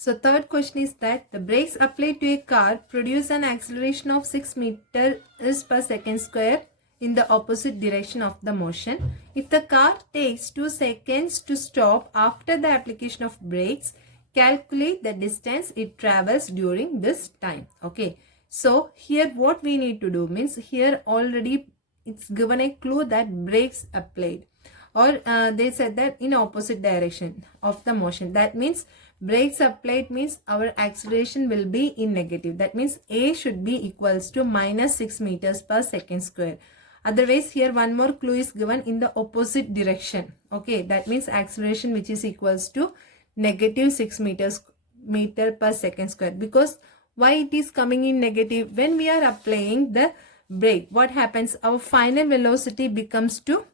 So third question is that the brakes applied to a car produce an acceleration of 6 meters per second square in the opposite direction of the motion. If the car takes 2 seconds to stop after the application of brakes, calculate the distance it travels during this time. Okay. So here what we need to do means here already it's given a clue that brakes applied, or they said that in opposite direction of the motion. That means brakes applied means our acceleration will be in negative. That means A should be equals to minus 6 meters per second square. Otherwise here one more clue is given in the opposite direction. Okay, that means acceleration which is equals to negative 6 meter per second square. Because why it is coming in negative? When we are applying the brake, what happens? Our final velocity becomes to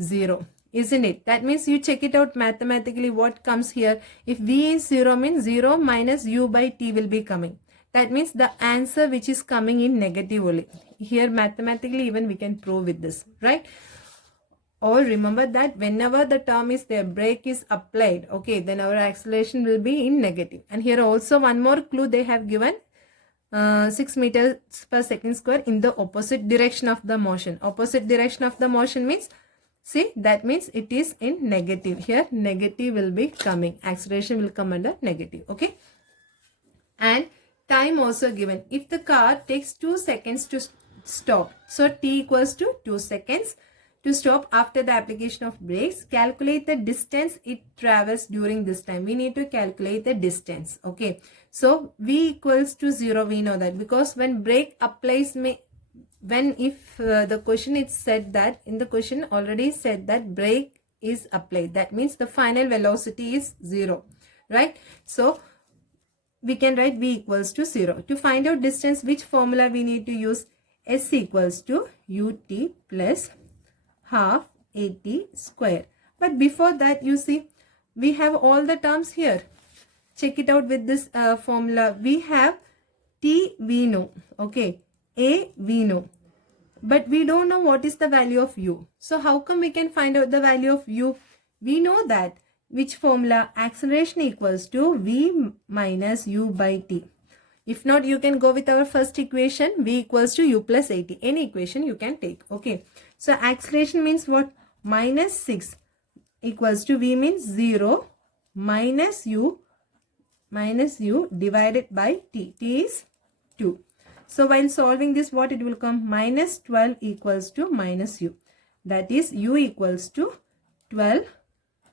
0, isn't it? That means you check it out mathematically what comes here. If V is 0 means 0 minus U by T will be coming. That means the answer which is coming in negative only. Here mathematically even we can prove with this, right? Or remember that whenever the term is there, brake is applied, okay, then our acceleration will be in negative. And here also one more clue they have given, 6 meters per second square in the opposite direction of the motion. Opposite direction of the motion means, see, that means it is in negative. Here negative will be coming. Acceleration will come under negative, okay. And time also given. If the car takes 2 seconds to stop, so T equals to 2 seconds to stop after the application of brakes, calculate the distance it travels during this time. We need to calculate the distance, okay. So V equals to 0, we know that, because when brake applies, if the question is said that, in the question already said that brake is applied, that means the final velocity is 0, right? So we can write V equals to 0. To find out distance, which formula we need to use? S equals to UT plus half AT square. But before that, you see, we have all the terms here. Check it out with this formula. We have T we know, okay, A we know, but we don't know what is the value of U. So how come we can find out the value of U? We know that. Which formula? Acceleration equals to V minus U by T. If not, you can go with our first equation, V equals to U plus AT. Any equation you can take, okay. So acceleration means what? Minus 6 equals to V means 0 minus U divided by T. T is 2. So while solving this, what it will come? Minus 12 equals to minus U. That is U equals to 12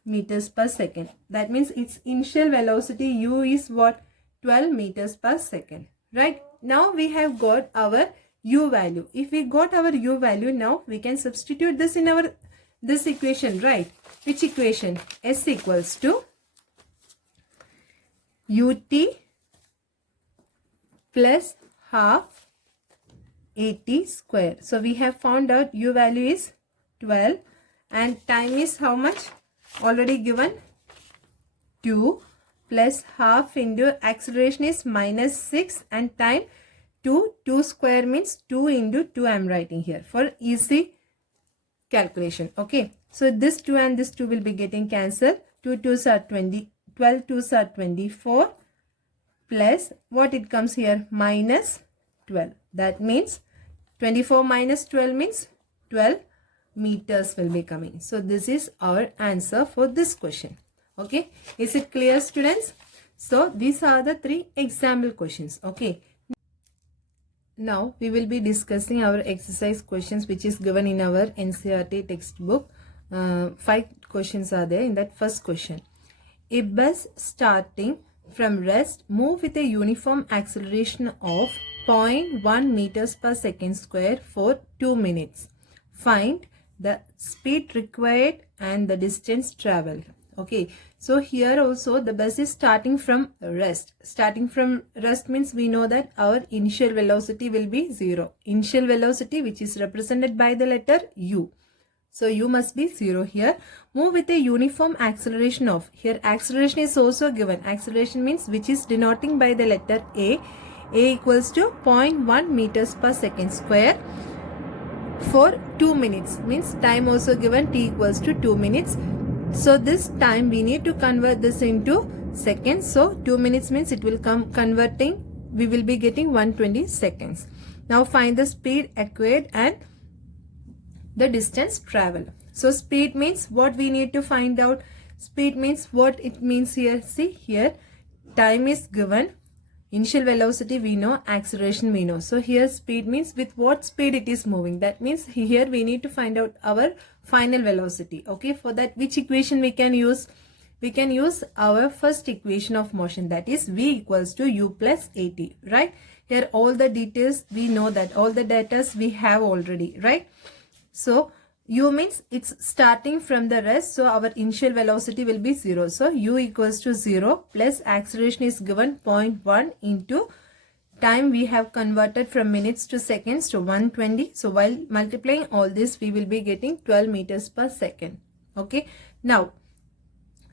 meters per second. That means its initial velocity U is what? 12 meters per second, right? Now we have got our U value. If we got our U value, now we can substitute this in our this equation, right? Which equation? S equals to UT plus half AT square. So we have found out U value is 12 and time is how much? Already given, 2 plus half into acceleration is minus 6 and time 2. 2 square means 2 into 2 I am writing here for easy calculation, okay. So this 2 and this 2 will be getting cancelled. 2 2s are 20, 12 2s are 24 plus what it comes here? Minus 12. That means 24 minus 12 means 12 meters will be coming. So this is our answer for this question. Okay, is it clear, students? So these are the 3 example questions. Okay, now we will be discussing our exercise questions which is given in our NCERT textbook. 5 questions are there. In that first question, a bus starting from rest move with a uniform acceleration of 0.1 meters per second square for 2 minutes. Find the speed required and the distance traveled. Okay, so here also the bus is starting from rest. Starting from rest means we know that our initial velocity will be 0. Initial velocity which is represented by the letter U. So U must be 0 here. Move with a uniform acceleration of. Here acceleration is also given. Acceleration means which is denoting by the letter A. A equals to 0.1 meters per second square for 2 minutes. Means time also given, T equals to 2 minutes. So this time we need to convert this into seconds. So 2 minutes means it will come converting, we will be getting 120 seconds. Now find the speed acquired and the distance traveled. So speed means what we need to find out. Speed means what it means here. See here, time is given, initial velocity we know, acceleration we know. So here speed means with what speed it is moving. That means here we need to find out our final velocity. Okay, for that which equation we can use? We can use our first equation of motion, that is v equals to u plus at, right? Here all the details we know, that all the data we have already, right? So u means it's starting from the rest, so our initial velocity will be 0. So u equals to 0 plus acceleration is given 0.1 into time we have converted from minutes to seconds to 120. So while multiplying all this, we will be getting 12 meters per second. Okay, now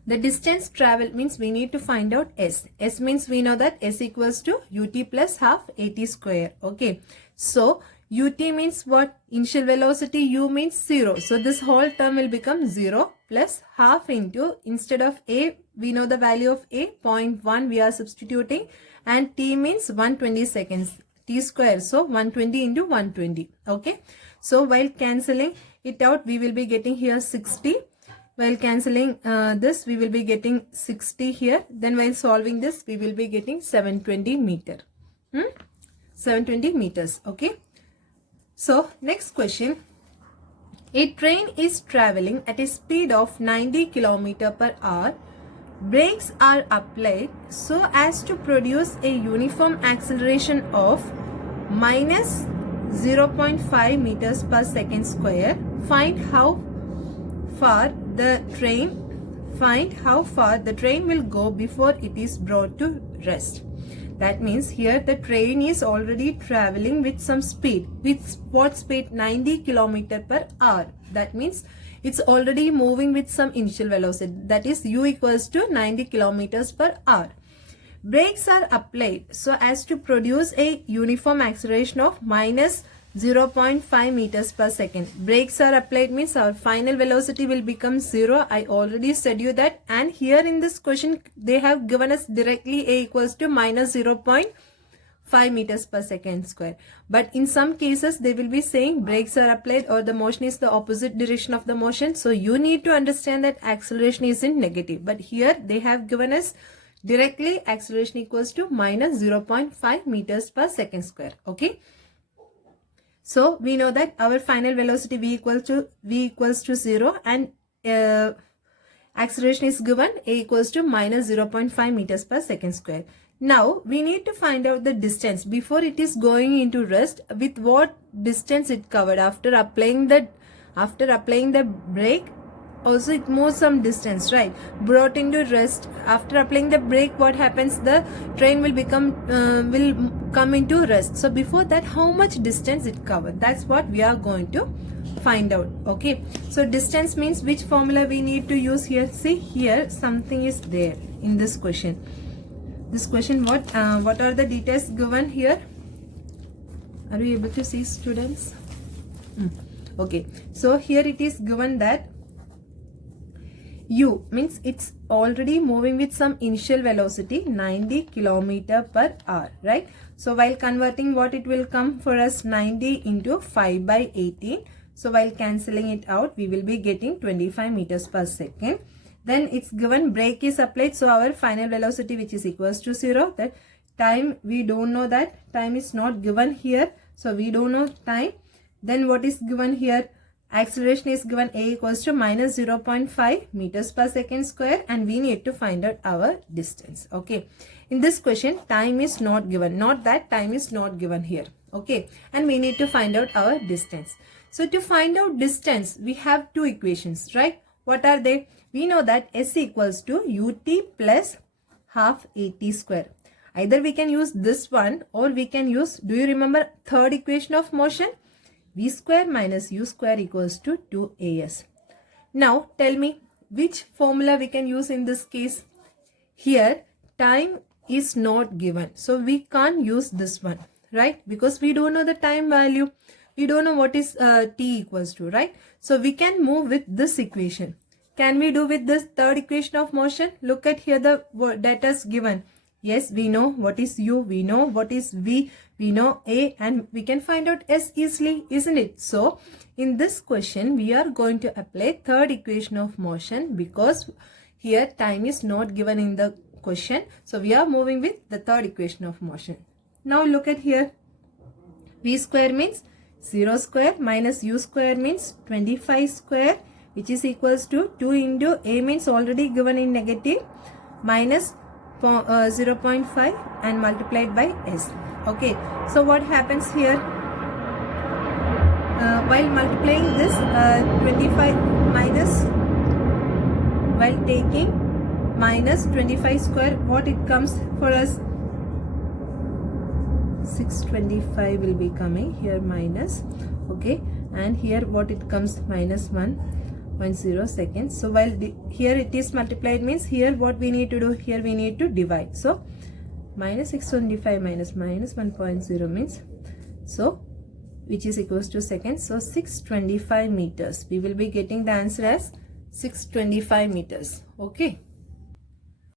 the distance traveled means we need to find out s. S means we know that s equals to ut plus half at square. Okay, so ut means what? Initial velocity, u means 0. So this whole term will become 0 plus half into, instead of a, we know the value of a, 0.1 we are substituting, and t means 120 seconds, t square. So 120 into 120. Okay. So while cancelling it out, we will be getting here 60. While cancelling this, we will be getting 60 here. Then while solving this, we will be getting 720 meter. 720 meters. Okay. So next question. A train is traveling at a speed of 90 km per hour. Brakes are applied so as to produce a uniform acceleration of minus 0.5 meters per second square. Find how far the train will go before it is brought to rest. That means here the train is already traveling with some speed. With what speed? 90 km per hour. That means it's already moving with some initial velocity. That is u equals to 90 km per hour. Brakes are applied so as to produce a uniform acceleration of minus 0.5 meters per second. Brakes are applied means our final velocity will become 0. I already said you that. And here in this question, they have given us directly a equals to minus 0.5 meters per second square. But in some cases, they will be saying brakes are applied or the motion is the opposite direction of the motion. So you need to understand that acceleration is in negative. But here they have given us directly acceleration equals to minus 0.5 meters per second square. Okay. So we know that our final velocity v equals to 0 and acceleration is given a equals to minus 0.5 meters per second square. Now we need to find out the distance before it is going into rest. With what distance it covered after applying the brake. Also it moves some distance, right? Brought into rest. After applying the brake, what happens? The train will come into rest. So before that, how much distance it covered? That's what we are going to find out. Okay. So distance means which formula we need to use here? See here, something is there in this question. This question, what are the details given here? Are you able to see, students? Okay. So here it is given that u means it's already moving with some initial velocity 90 km per hour, right? So while converting, what it will come for us? 90 into 5 by 18. So while cancelling it out, we will be getting 25 meters per second. Then it's given brake is applied. So our final velocity, which is equals to 0. That time, we don't know that. Time is not given here. So we don't know time. Then what is given here? Acceleration is given a equals to minus 0.5 meters per second square, and we need to find out our distance. Okay. In this question, time is not given. Not that time is not given here. Okay. And we need to find out our distance. So to find out distance, we have two equations, right? What are they? We know that s equals to ut plus half at square. Either we can use this one or we can use, do you remember third equation of motion? V square minus u square equals to 2as. Now tell me which formula we can use in this case. Here time is not given, so we can't use this one, right? Because we don't know the time value. We don't know what is t equals to, right? So we can move with this equation. can we do with this third equation of motion? Look at here the data is given. Yes, we know what is u, we know what is v, we know a, and we can find out s easily, isn't it? So in this question we are going to apply third equation of motion because here time is not given in the question. So we are moving with the third equation of motion. Now look at here. V square means 0 square minus u square means 25 square, which is equals to 2 into a means already given in negative minus 0.5 and multiplied by s. Okay, so what happens here? While multiplying this 25 minus, while taking minus 25 square, what it comes for us? 625 will be coming here minus, okay, and here what it comes? Minus 1.0 seconds. So while here it is multiplied means here what we need to do? Here we need to divide. So minus 625 minus 1.0 means, so which is equals to seconds. So 625 meters. We will be getting the answer as 625 meters. Okay.